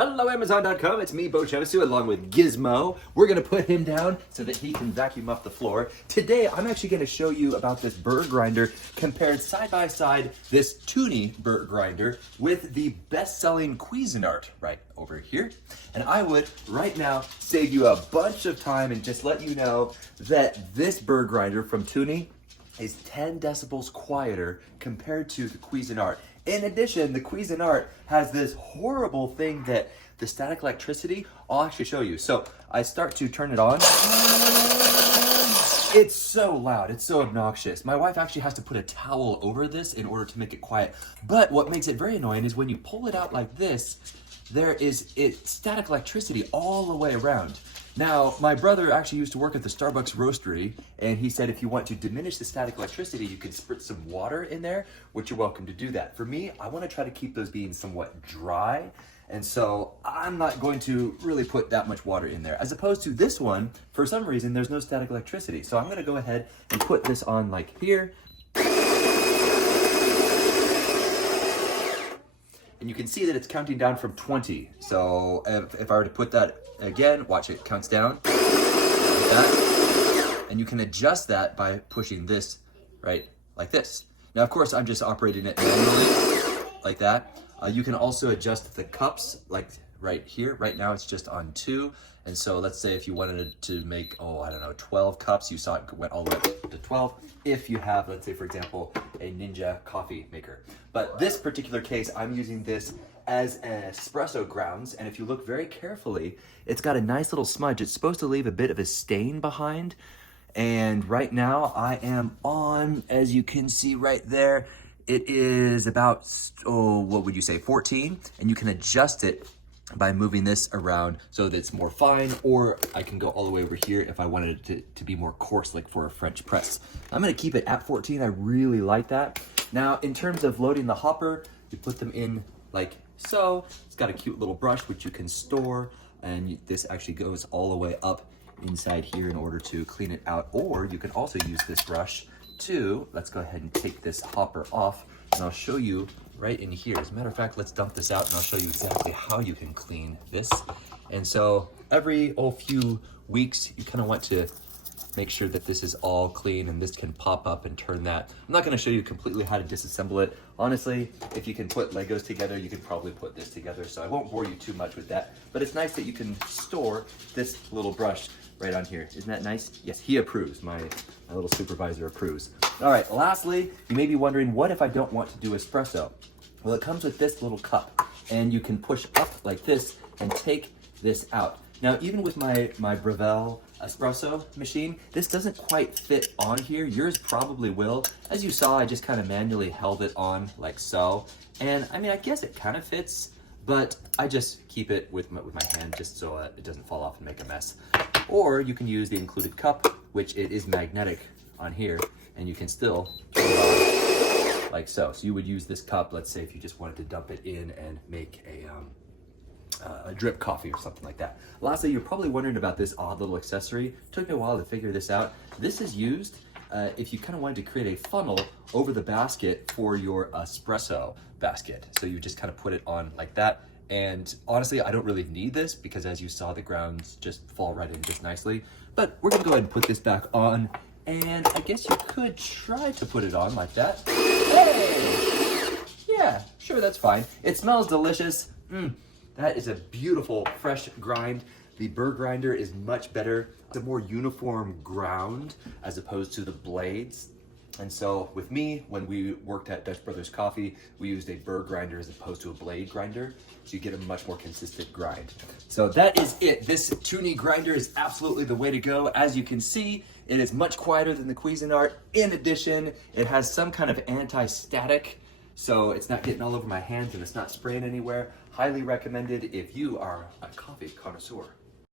Hello, Amazon.com. It's me, Bo Chemisu, along with Gizmo. We're going to put him down so that he can vacuum up the floor. Today, I'm actually going to show you about this bird grinder compared side by side this Tuni bird grinder with the best-selling Cuisinart right over here. And I would, right now, save you a bunch of time and just let you know that this bird grinder from Tuni is 10 decibels quieter compared to the Cuisinart. In addition, the Cuisinart has this horrible thing that the static electricity, I'll actually show you. So I start to turn it on. It's so loud, it's so obnoxious. My wife actually has to put a towel over this in order to make it quiet. But what makes it very annoying is when you pull it out like this, there is static electricity all the way around. Now, my brother actually used to work at the Starbucks roastery, and he said if you want to diminish the static electricity, you can spritz some water in there, which you're welcome to do that. For me, I want to try to keep those beans somewhat dry, and so I'm not going to really put that much water in there. As opposed to this one, for some reason, there's no static electricity. So I'm going to go ahead and put this on like here. And you can see that it's counting down from 20. So if I were to put that again, watch it counts down like that. And you can adjust that by pushing this right like this. Now, of course, I'm just operating it manually like that. You can also adjust the cups like right here. Right now it's just on 2. And so let's say if you wanted to make, 12 cups, you saw it went all the way up to 12. If you have, let's say for example, a Ninja coffee maker. But this particular case, I'm using this as an espresso grounds. And if you look very carefully, it's got a nice little smudge. It's supposed to leave a bit of a stain behind. And right now I am on, as you can see right there, it is about, what would you say, 14? And you can adjust it by moving this around so that it's more fine, or I can go all the way over here if I wanted it to be more coarse, like for a French press. I'm gonna keep it at 14, I really like that. Now, in terms of loading the hopper, you put them in like so. It's got a cute little brush which you can store, and this actually goes all the way up inside here in order to clean it out. Or you can also use this brush to, let's go ahead and take this hopper off, and I'll show you right in here. As a matter of fact, let's dump this out and I'll show you exactly how you can clean this. And so every few weeks, you kind of want to make sure that this is all clean, and this can pop up and turn that. I'm not going to show you completely how to disassemble it. Honestly, if you can put Legos together, you can probably put this together, so I won't bore you too much with that. But it's nice that you can store this little brush right on here. Isn't that nice? Yes, he approves. My little supervisor approves. All right, lastly, you may be wondering, what if I don't want to do espresso? Well, it comes with this little cup, and you can push up like this and take this out. Now, even with my Breville espresso machine, this doesn't quite fit on here. Yours probably will. As you saw, I just kind of manually held it on like so. And I mean, I guess it kind of fits, but I just keep it with my hand just so it doesn't fall off and make a mess. Or you can use the included cup, which it is magnetic on here, and you can still turn it on like so. So you would use this cup, let's say if you just wanted to dump it in and make a drip coffee or something like that. Lastly, you're probably wondering about this odd little accessory. It took me a while to figure this out. This is used if you kind of wanted to create a funnel over the basket for your espresso basket. So you just kind of put it on like that. And honestly, I don't really need this because as you saw, the grounds just fall right in just nicely. But we're gonna go ahead and put this back on. And I guess you could try to put it on like that. Hey! Yeah, sure, that's fine. It smells delicious. That is a beautiful, fresh grind. The bird grinder is much better. It's a more uniform ground as opposed to the blades. And so with me, when we worked at Dutch Brothers Coffee, we used a bird grinder as opposed to a blade grinder. So you get a much more consistent grind. So that is it. This Tuni grinder is absolutely the way to go. As you can see, it is much quieter than the Cuisinart. In addition, it has some kind of anti-static, so it's not getting all over my hands and it's not spraying anywhere. Highly recommended if you are a coffee connoisseur.